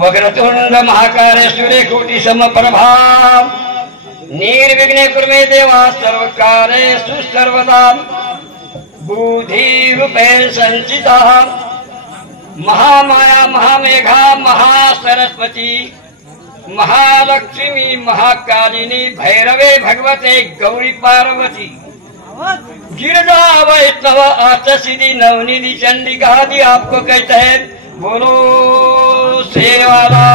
वक्रतुंड महाकाय सूर्यकोटि समप्रभा निर्विघ्ने कुरु मे देवा सर्वकार्येषु सर्वदा बुद्धि रूपेण संचिता महामाया महामेघा महासरस्वती महालक्ष्मी महाकालिनी भैरवे भगवते गौरी पार्वती गिरजा वैष्णव अष्टसिद्धि नवनिधि चंडिका आदि आपको कहते हैं। बोलो शेरवाला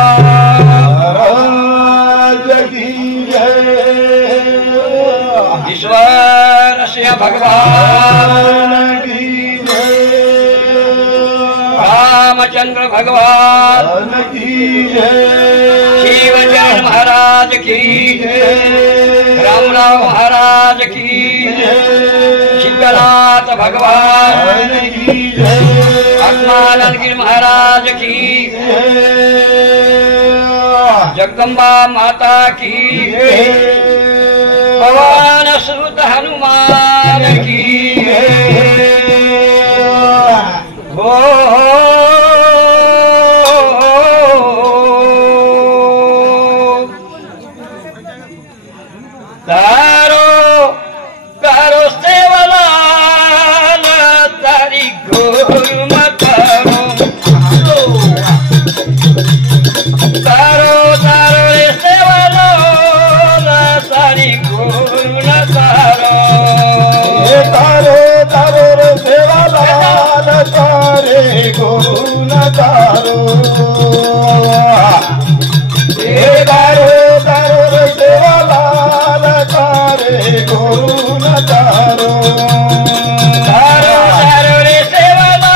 ईश्वर से भगवान रामचंद्र भगवान शिवचरण महाराज की रामराव महाराज की शिवनाथ भगवान आत्मानंद गिरी महाराज की जगदम्बा माता की पवन सुत हनुमान की तारो तारो सेवला तारी गुरु मतारो तारो तारो रे सेवला तारी गुरु नतारो तारो तारो रे सेवला तारे गुरु नतारो तारो तारो रे सेवला तारे गुरु नतारो तारो तारो रे सेवला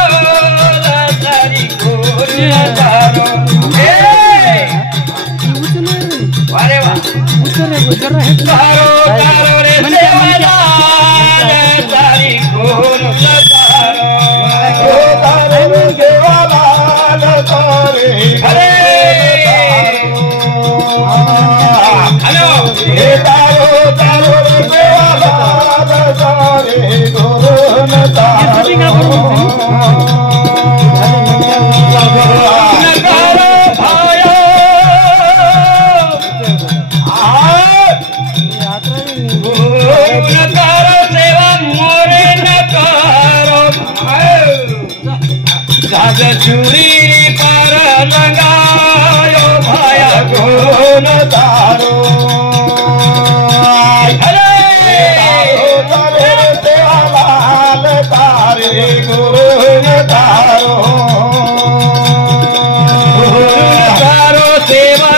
तारी गुरु नतारो अरे वाह तारो तारो रे सेवला तारी गुरु नतारो तारो रे सेवला तारे अरे हेलो तारो तारो रे सेवला तारे गुरु नतारो नकारो भाया नकारो सेवा मोरे नकारो जाग चूड़ी पर लगायो भाया गुरु नतारो तारे सेवालाल तारे गुरु नतारो नकारो सेवा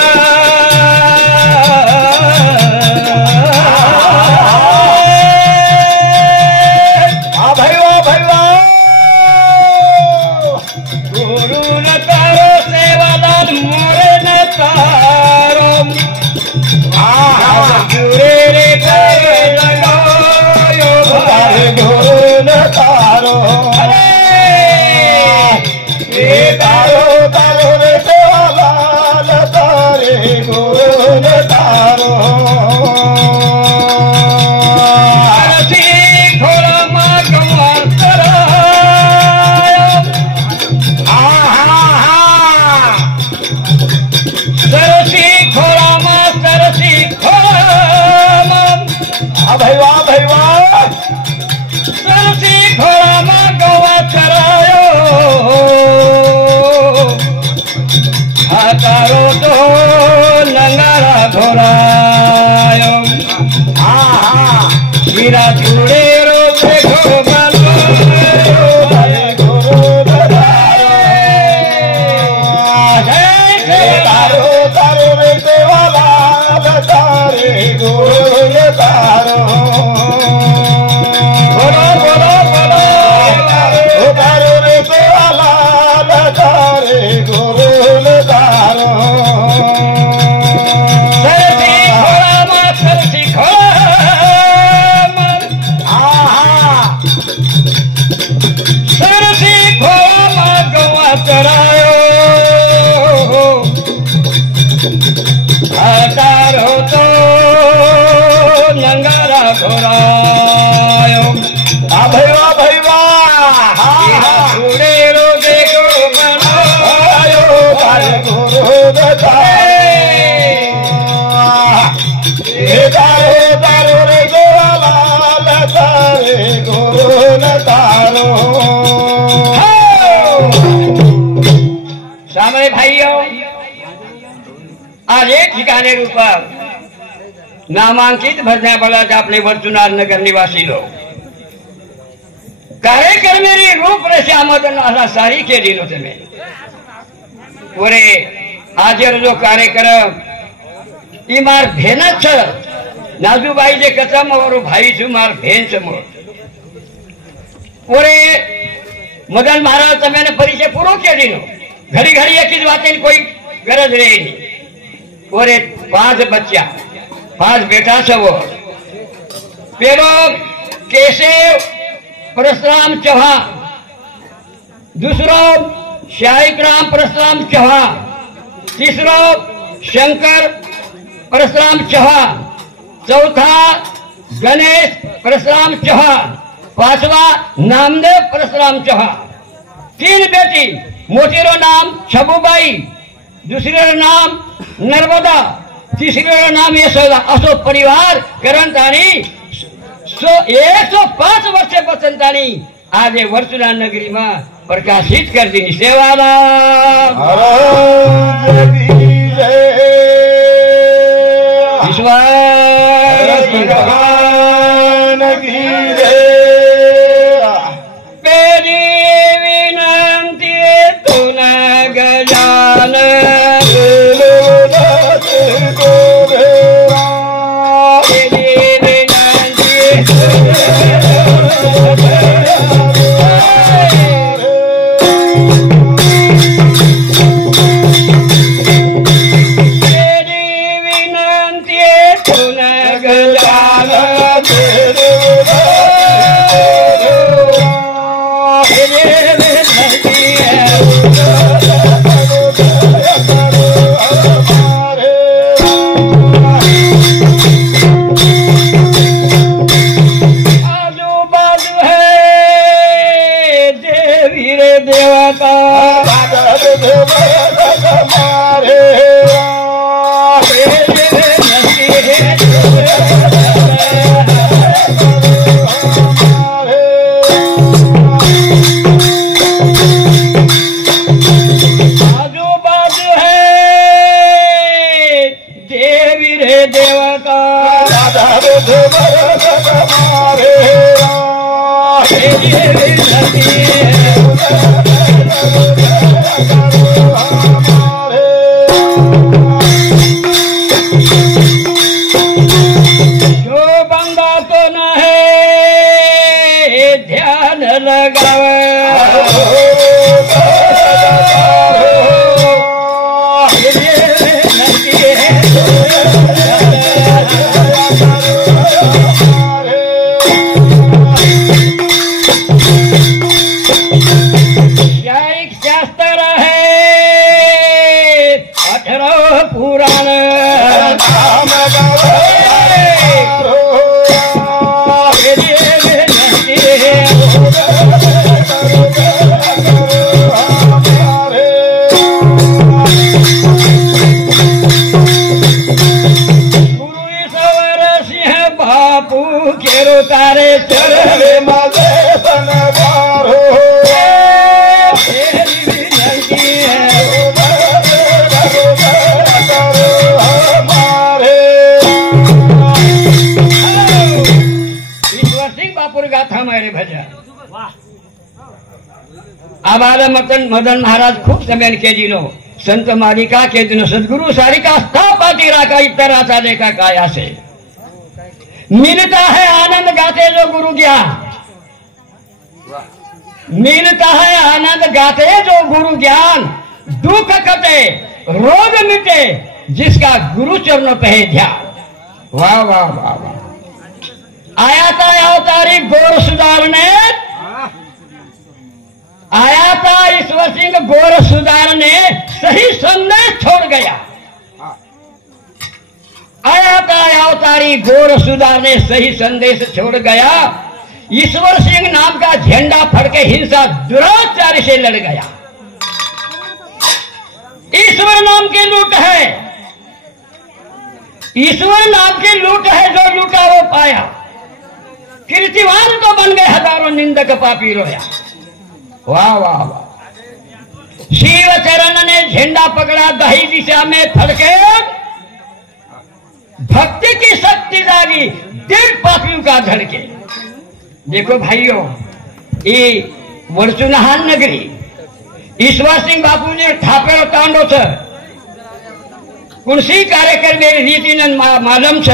भैया गुरु नकारो सेवालाल मोरे नकारो जुरे रे पे लगायो तारे गुरु नतारो तारो तारो रे सेवालाल तारे गुरु नतारो घोड़ा मागवार सरसी घोड़ा मा सरसी घोड़ा हमारे भाइयों, आज एक ठिकाने ऊपर नामांकित भजना बोला था अपने वर्चुनार नगर निवासी लोग। कार्यक्रम मेरी रूप श्यामदन सारी के दिनों से में पूरे आज जो कार्यक्रम ई मार भेन छ नाजूबाई जे कसम और भाई छु मार भेन समोर पूरे मदन महाराज तमें परिचय पूरो के दिनो घड़ी घड़ी एक ही बातें कोई गरज रही नहीं। पूरे 5 बच्चा 5 बेटा सब पेलो केशव परशुराम चौहान, दूसरो शाहिकराम परशुराम चौहान, तीसरो शंकर परशुराम चौहान, चौथा गणेश परशुराम चौहान, 5वां नामदेव परशुराम चौहान। 3 बेटी, मोटीरो नाम छबुबाई, दूसरे नाम नर्मदा, तीसरे नाम यशोदा। असो परिवार करंतानी 105 वर्ष बसंतानी आज वर्चुना नगरी में प्रकाशित कर दी सेवाला पेरी विनंती तू न गजान मदन महाराज खूब समय के दिनों संत मालिका के दिनों सदगुरु सारिका स्थापाती राका इतना चाले का काया से मिलता है आनंद गाते जो गुरु ज्ञान, मिलता है आनंद गाते जो गुरु ज्ञान, दुख कटे रोग मिटे जिसका गुरु चरणों पे है ध्यान। वाह वाह वाह वाह। आया था अवतारी गोर सुधारने, आया था ईश्वर सिंह गोर सुधार ने सही संदेश छोड़ गया। आया था अवतारी गोर सुधार ने सही संदेश छोड़ गया। ईश्वर सिंह नाम का झंडा फड़के हिंसा दुराचार से लड़ गया। ईश्वर नाम की लूट है, ईश्वर नाम की लूट है, जो लूटा वो पाया। कीर्तिवान तो बन गए हजारों निंदक पापी रोया। वाह वाह वाह। शिव चरण ने झंडा पकड़ा, दही दिशा में फड़के, भक्ति की शक्ति जागी, दिल पापियों का धड़के। देखो भाइयों, ये वर्षुनहान नगरी ईश्वर सिंह बापू ने थापेड़ो तांडो छ कुणसी कार्यक्रम रीति मालूम छ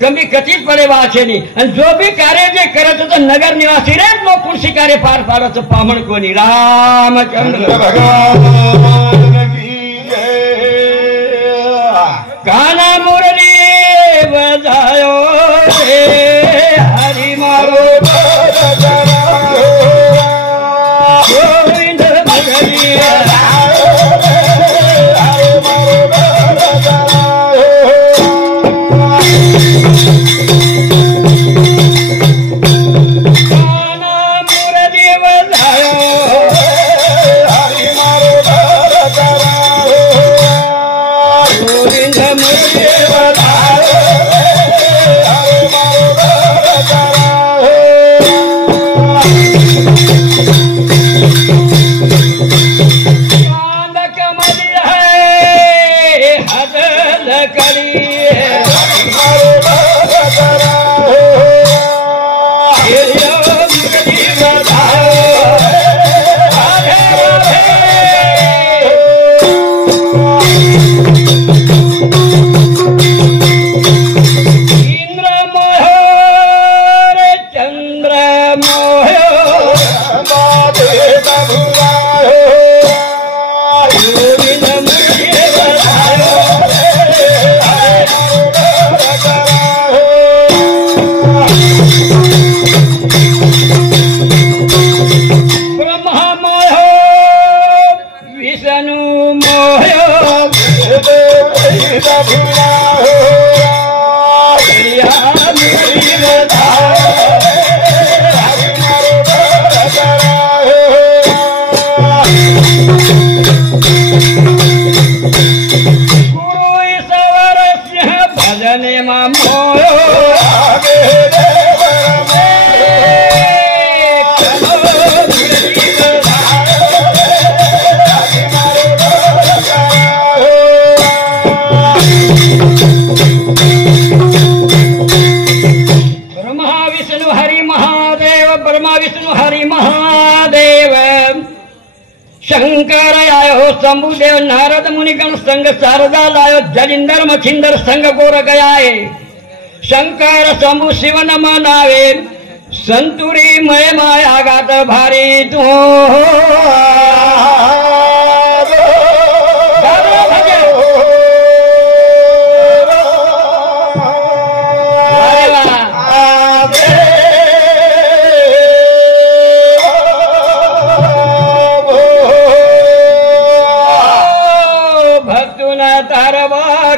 कभी कथित पड़े છે नहीं। जो भी कार्य जे करे तो नगर निवासी रे वो कुणसी कार्य पार पाड़ो छ पामण कोनी। रामचंद्र भगवान की जय। काना मुरली बजायो रे हरि मारो गोविंद भजनिया शंकर आयो शंभुदेव नारद मुनिगण संग शारदा लायो जलिंदर मछिंदर संग गोर गयाए। शंकर शंभु शिव न मनावे संतुरी मय माया गात भारी तू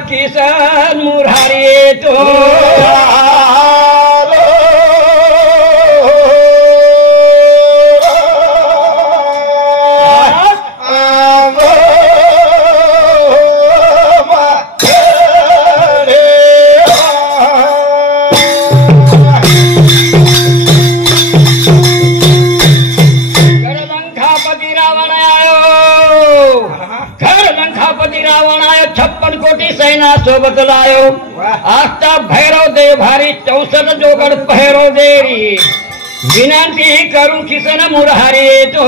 किसान मुरारी तो सोबत लायो आस्था भैरव देव भारी 64 जोगड़ पहरो देरी विनंती करूं किसन मुरारी तो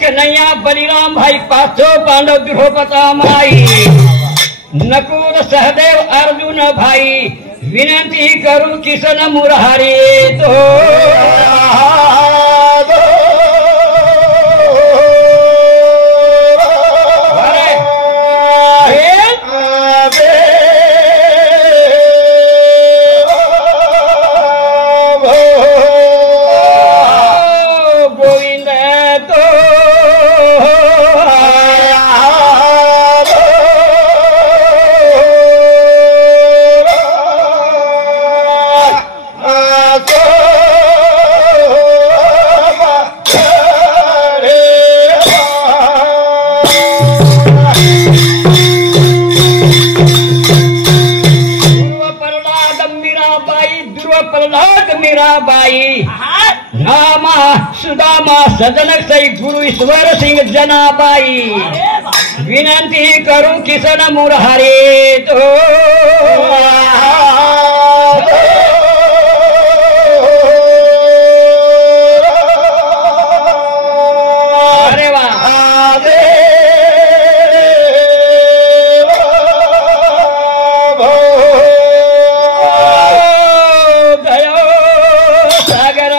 कन्हैया बलिराम भाई पांचों पांडव द्रौपदा माई नकुल सहदेव अर्जुन भाई विनंती करूं किसन मुरारी तो नामा सुदामा सजनक सई गुरु ईश्वर सिंह जनाबाई विनंती करूं किसन मुरारी तो अरे वाह दयो सागर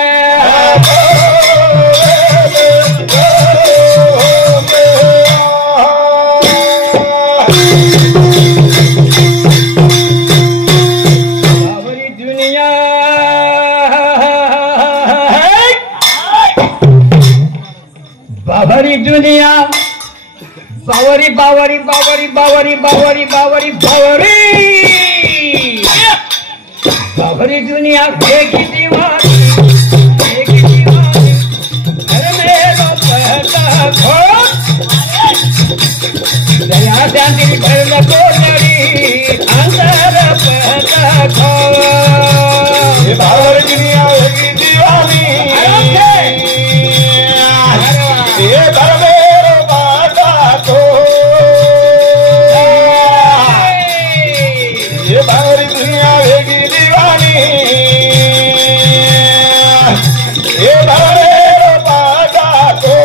बावरी दुनिया बावरी दुनिया बावरी बावरी बावरी बावरी बावरी बावरी बावरी बावरी दुनिया भेगी दीवानी घर में लो पहला घोर दया शांति घर में कोटड़ी अंदर पहला घोर बावरी दुनिया भेगी दीवानी ये घर मेरो बाटा को ये बावरी दुनिया भेगी दीवानी ये घर मेरो बाटा को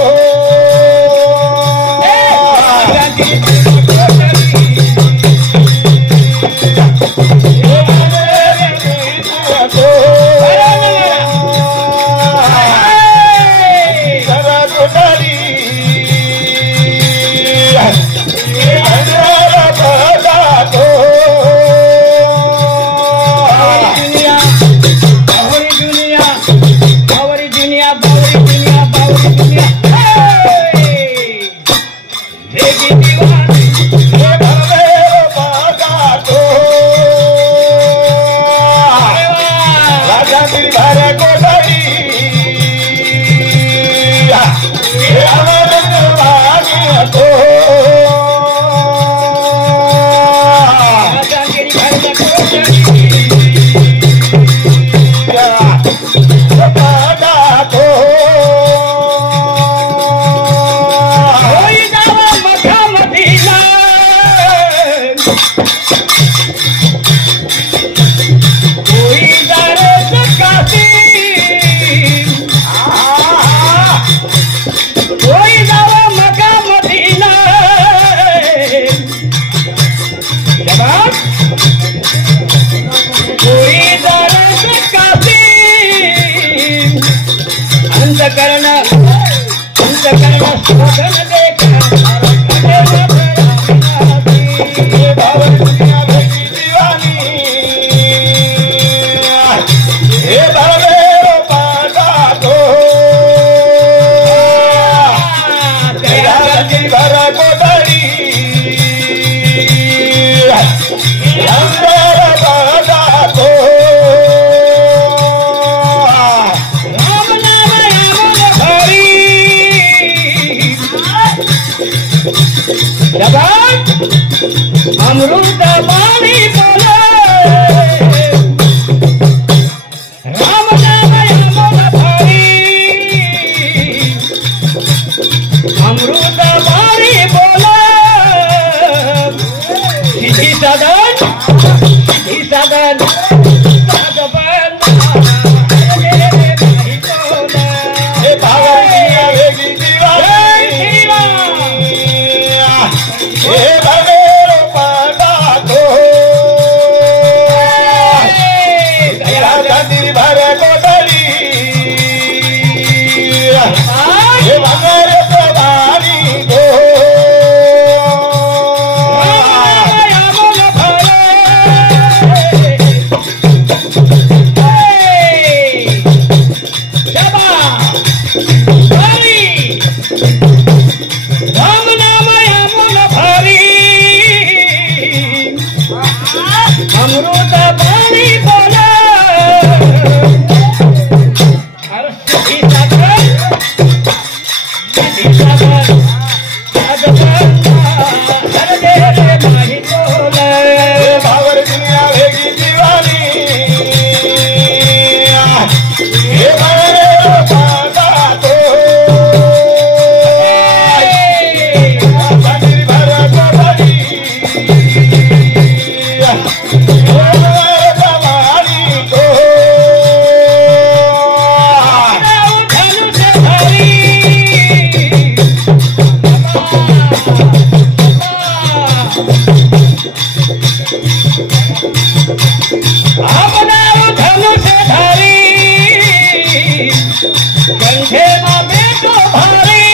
अमृत पानी बोले राम नाम अमल भरी अमृत पानी बोले सिद्धि सदन अपना धनुष धारी कंधे में बेटो भारी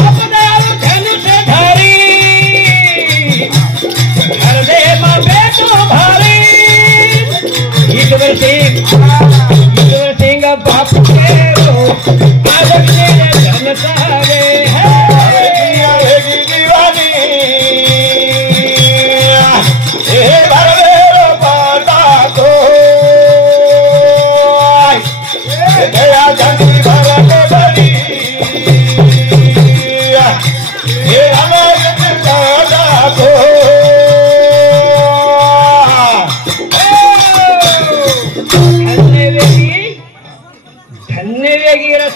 अपना धनुष धारी कंधे में बेटो भारी ईश्वर सिंह बाप के आज धन सारे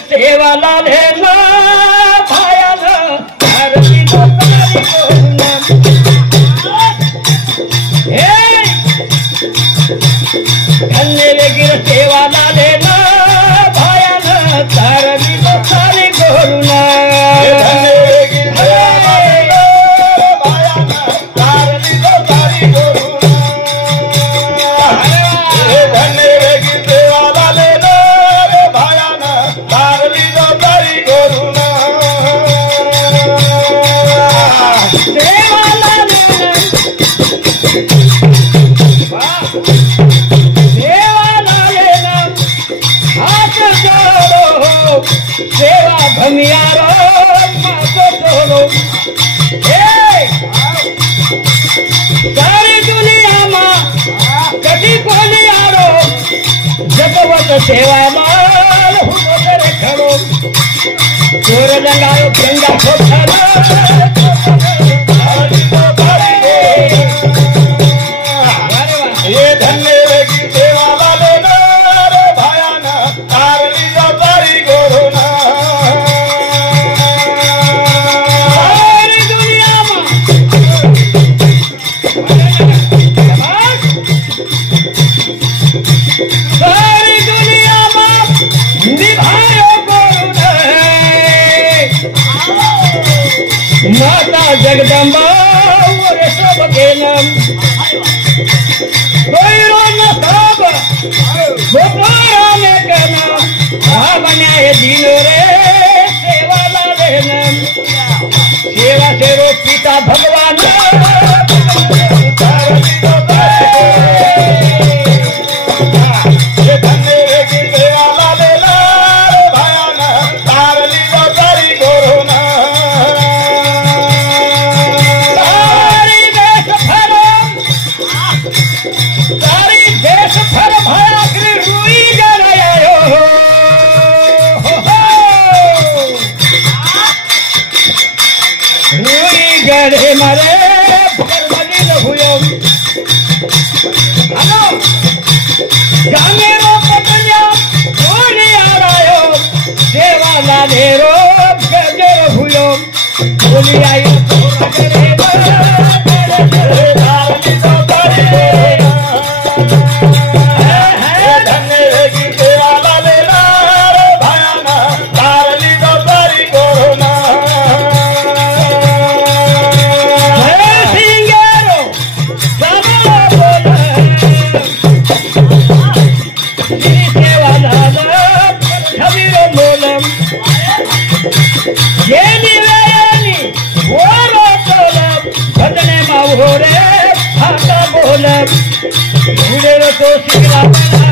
सेवा लाले ना भाया ना धरती को तारी कोना धन्य गिर सेवा लाले ना भाया ना धरती को तारी कोना सेवा भमियारो मातो तोरो सारी दुनिया में कभी कोनी आरो जगवत सेवा माल हुनो करे खड़ो चोर लगायो गंगा खोखरो ये धन्य की सेवा वाले ना रे भाया ना तारली जो तारी गोरुना सारी दुनिया में सारी दुनिया में निभायो गोरुना माता जगदम्बा और सब के नाम गोपाराने का नाम बनाए दिनो रे सेवा लाले नाम सेवा से रो पिता भगवान ये धन्य की सेवा लाले लाल भायाना तारली को तारी गोरोना तारी देश फर भाया रुई गरायो रुई गरे मरे भरमनी न हुयो हेलो गाने रो पटलिया कोनी आरायो सेवा लालेरो गजर हुयो बोली आयो तोरा करे तेरे धारनी तो करे तो